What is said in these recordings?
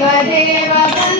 Shiva Deva Bandha.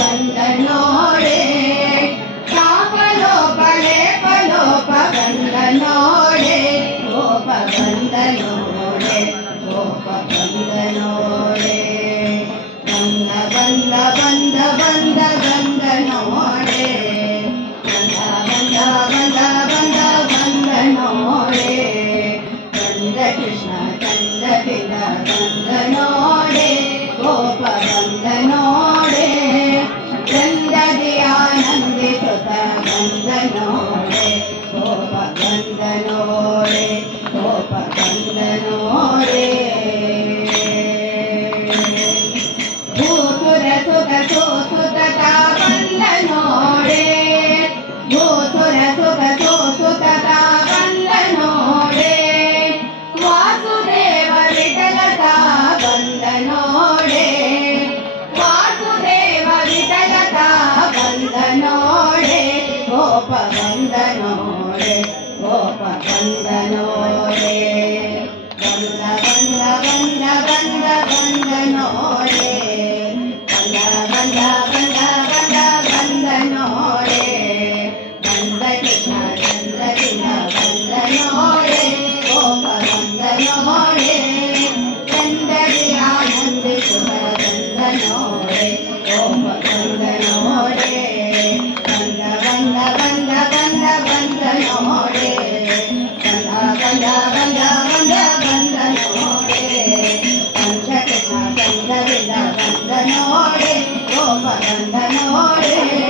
ಬಂದನು ಭಗವಂತನೋರೇ கண்ட ನೋಡೆ ಗೋಪ ಬಂದ ನೋಡೆ